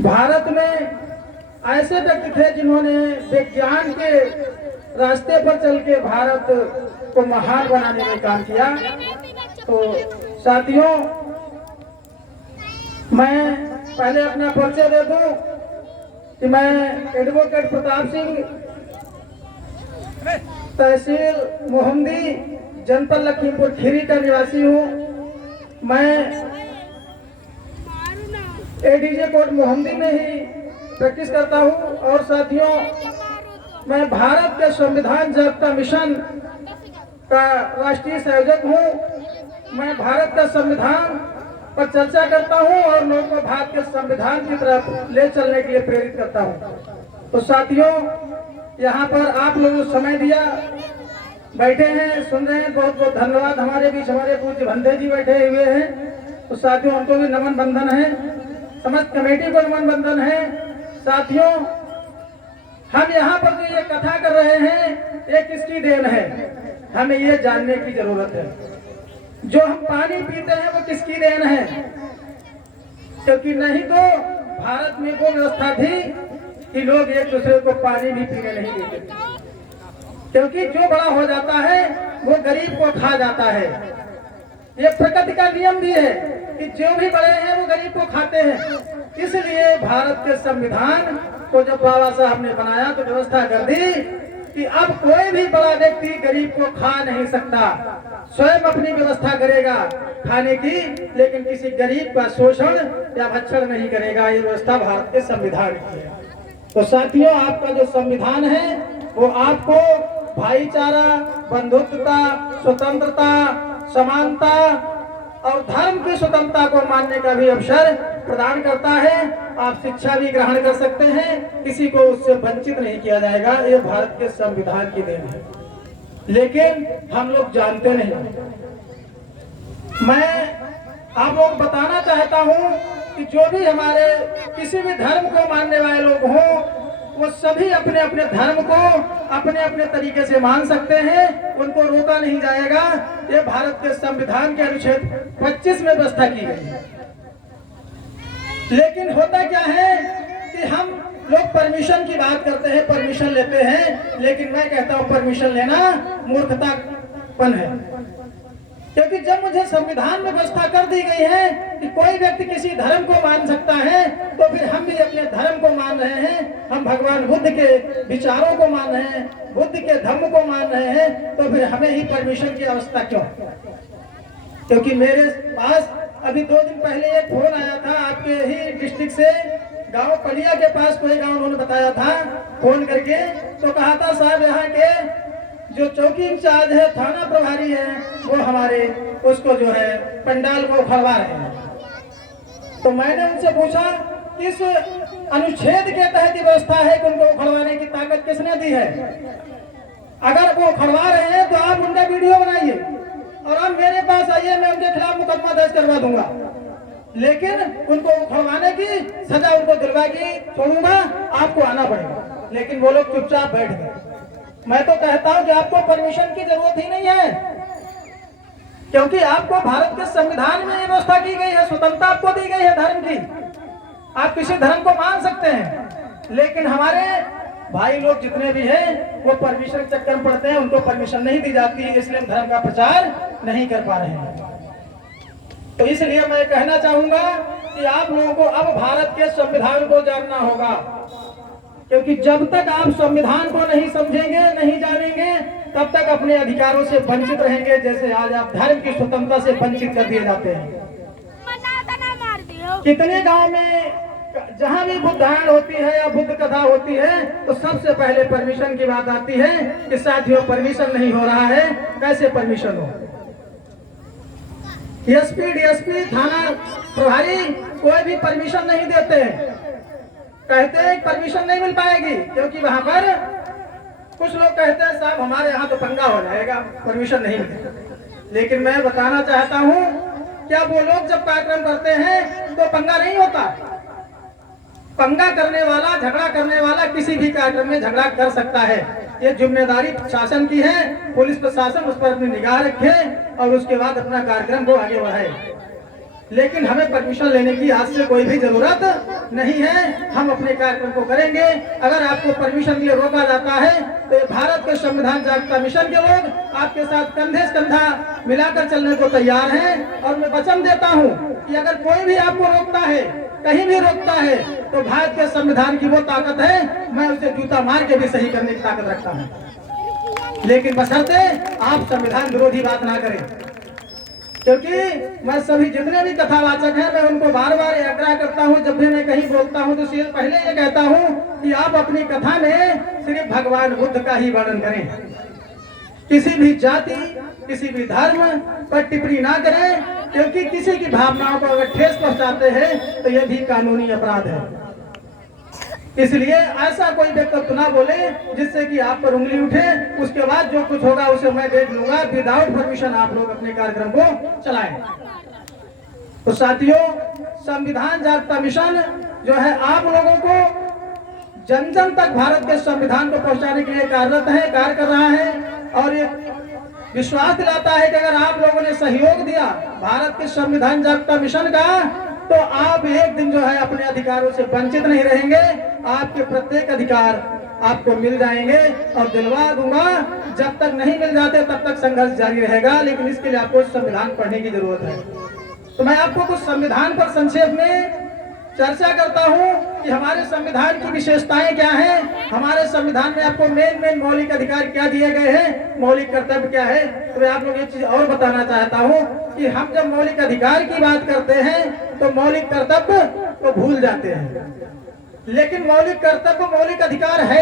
भारत में ऐसे व्यक्ति थे जिन्होंने विज्ञान के रास्ते पर चल के भारत को महान बनाने में काम किया। तो साथियों, मैं पहले अपना परिचय दे दूं कि मैं एडवोकेट प्रताप सिंह, तहसील मोहम्मदी, जनपद लखीमपुर खीरी का निवासी हूँ। मैं एडीजे कोर्ट मोहम्मदी में ही प्रैक्टिस करता हूँ। और साथियों, मैं भारत के संविधान जागरूकता मिशन का राष्ट्रीय संयोजक हूँ। मैं भारत का संविधान पर चर्चा करता हूँ और लोगों को भारत के संविधान की तरफ ले चलने के लिए प्रेरित करता हूँ। तो साथियों, यहाँ पर आप लोगों ने समय दिया, बैठे हैं, सुन रहे हैं, बहुत बहुत धन्यवाद। हमारे बीच हमारे पूज्य भंते जी बैठे हुए हैं। तो साथियों, उनको भी नमन बंधन है, समस्त कमेटी को नमन बंधन है। साथियों, हम यहाँ पर जो ये कथा कर रहे हैं, ये किसकी देन है, हमें ये जानने की जरूरत है। जो हम पानी पीते हैं वो किसकी देन है? क्योंकि नहीं तो भारत में वो व्यवस्था थी कि लोग एक दूसरे को पानी भी पीने नहीं देते, क्योंकि जो बड़ा हो जाता है वो गरीब को खा जाता है। ये प्रकृति का नियम भी है कि जो भी बड़े हैं वो गरीब को खाते हैं। इसलिए भारत के संविधान को जब बाबा साहब ने बनाया तो व्यवस्था कर दी कि अब कोई भी बड़ा व्यक्ति गरीब को खा नहीं सकता, स्वयं अपनी व्यवस्था करेगा खाने की, लेकिन किसी गरीब का शोषण या भक्षण नहीं करेगा। ये व्यवस्था भारत के संविधान की है। तो साथियों, आपका जो संविधान है वो आपको भाईचारा, बंधुत्वता, स्वतंत्रता, समानता और धर्म की स्वतंत्रता को मानने का भी अवसर प्रदान करता है। आप शिक्षा भी ग्रहण कर सकते हैं, किसी को उससे वंचित नहीं किया जाएगा। ये भारत के संविधान की देन है, लेकिन हम लोग जानते नहीं। मैं आप लोग बताना चाहता हूं कि जो भी हमारे किसी भी धर्म को मानने वाले लोग हों, वो सभी अपने अपने धर्म को अपने अपने तरीके से मान सकते हैं, उनको रोका नहीं जाएगा। ये भारत के संविधान के अनुच्छेद 25 में व्यवस्था की गई है। लेकिन होता क्या है कि हम लोग परमिशन की बात करते हैं, परमिशन लेते हैं, लेकिन मैं कहता हूं परमिशन लेना मूर्खतापन है। क्योंकि जब मुझे संविधान में व्यवस्था कर दी गई है कि कोई व्यक्ति किसी धर्म को मान सकता है, तो फिर हम भी अपने धर्म को मान रहे हैं, हम भगवान बुद्ध के विचारों को मान रहे हैं, बुद्ध के धर्म को मान रहे हैं, तो फिर हमें ही परमिशन की आवश्यकता क्यों? क्योंकि मेरे पास अभी 2 दिन पहले एक फोन आया था आपके ही डिस्ट्रिक्ट से, गांव पलिया के पास कोई गांव उन्होंने बताया था फोन करके। तो कहा था साहब यहाँ के जो चौकी इंचार्ज है, थाना प्रभारी है, वो हमारे उसको जो है पंडाल को उखड़वा रहे हैं। तो मैंने उनसे पूछा किस अनुच्छेद के तहत व्यवस्था है कि उनको उखड़वाने की ताकत किसने दी है? अगर वो उखड़वा रहे हैं तो आप उनका वीडियो बनाइए और आप मेरे पास आइए, मैं उनके खिलाफ मुकदमा दर्ज करवा दूंगा। लेकिन उनको उखड़वाने की सजा उनको दिलवा के छोड़ूंगा, आपको आना पड़ेगा। लेकिन वो लोग चुपचाप बैठ गए। मैं तो कहता हूं कि आपको परमिशन की जरूरत ही नहीं है, क्योंकि आपको भारत के संविधान में ये व्यवस्था की गई है, स्वतंत्रता आपको दी गई है धर्म की। आप किसी धर्म को मान सकते हैं, लेकिन हमारे भाई लोग जितने भी हैं वो परमिशन चक्कर में पड़ते हैं, उनको परमिशन नहीं दी जाती है, इसलिए हम धर्म का प्रचार नहीं कर पा रहे हैं। तो इसलिए मैं कहना चाहूंगा कि आप लोगों को अब भारत के संविधान को जानना होगा, क्योंकि जब तक आप संविधान को नहीं समझेंगे, नहीं जानेंगे, तब तक अपने अधिकारों से वंचित रहेंगे। जैसे आज आप धर्म की स्वतंत्रता से वंचित कर दिए जाते हैं। कितने गांव में जहां भी बुद्धायन होती है या बुद्ध कथा होती है, तो सबसे पहले परमिशन की बात आती है कि साथियों परमिशन नहीं हो रहा है, कैसे परमिशन हो? एसपी, डीएसपी, थाना प्रभारी कोई भी परमिशन नहीं देते, कहते हैं परमिशन नहीं मिल पाएगी, क्योंकि वहां पर कुछ लोग कहते हैं साहब हमारे यहाँ तो पंगा हो जाएगा, परमिशन नहीं मिलेगा। लेकिन मैं बताना चाहता हूँ, क्या वो लोग जब कार्यक्रम करते हैं तो पंगा नहीं होता? पंगा करने वाला, झगड़ा करने वाला किसी भी कार्यक्रम में झगड़ा कर सकता है। ये जिम्मेदारी शासन की है, पुलिस प्रशासन उस पर अपनी निगाह रखे और उसके बाद अपना कार्यक्रम को आगे बढ़ाए। लेकिन हमें परमिशन लेने की आज से कोई भी जरूरत नहीं है। हम अपने कार्यक्रम को करेंगे। अगर आपको परमिशन के लिए रोका जाता है तो भारत के संविधान जागरूकता मिशन के लोग आपके साथ कंधे से कंधा मिलाकर चलने को तैयार हैं। और मैं वचन देता हूं कि अगर कोई भी आपको रोकता है, कहीं भी रोकता है, तो भारत के संविधान की वो ताकत है, मैं उसे जूता मार के भी सही करने की ताकत रखता हूं। लेकिन बशर्ते आप संविधान विरोधी बात ना करें, क्योंकि मैं सभी जितने भी कथावाचक हैं मैं उनको बार बार आग्रह करता हूं, जब भी मैं कहीं बोलता हूं तो सिर्फ पहले ये कहता हूं कि आप अपनी कथा में सिर्फ भगवान बुद्ध का ही वर्णन करें। किसी भी जाति, किसी भी धर्म पर टिप्पणी ना करें, क्योंकि किसी की भावनाओं को अगर ठेस पहुंचाते हैं तो यह भी कानूनी अपराध है। इसलिए ऐसा कोई व्यक्ति ना बोले जिससे कि आप पर उंगली उठे। उसके बाद जो कुछ होगा उसे मैं देख लूंगा। विदाउट परमिशन आप लोग अपने कार्यक्रम को चलाएं। तो साथियों, संविधान जागरूकता मिशन जो है आप लोगों को जन जन तक भारत के संविधान को पहुंचाने के लिए कार्यरत है, कार्य कर रहा है। और ये विश्वास दिलाता है कि अगर आप लोगों ने सहयोग दिया भारत के संविधान जागरूकता मिशन का, तो आप एक दिन जो है अपने अधिकारों से वंचित नहीं रहेंगे। आपके प्रत्येक अधिकार आपको मिल जाएंगे। और दिलवा दूंगा, जब तक नहीं मिल जाते तब तक संघर्ष जारी रहेगा, लेकिन इसके लिए आपको संविधान पढ़ने की जरूरत है। तो मैं आपको कुछ संविधान पर संक्षेप में चर्चा करता हूं कि हमारे संविधान की विशेषताएं क्या हैं, हमारे संविधान में आपको मेन मौलिक अधिकार क्या दिए गए हैं, मौलिक कर्तव्य क्या है। तो मैं आप लोग एक चीज और बताना चाहता हूं कि हम जब मौलिक अधिकार की बात करते हैं तो मौलिक कर्तव्य को भूल जाते हैं, लेकिन मौलिक कर्तव्य मौलिक अधिकार है।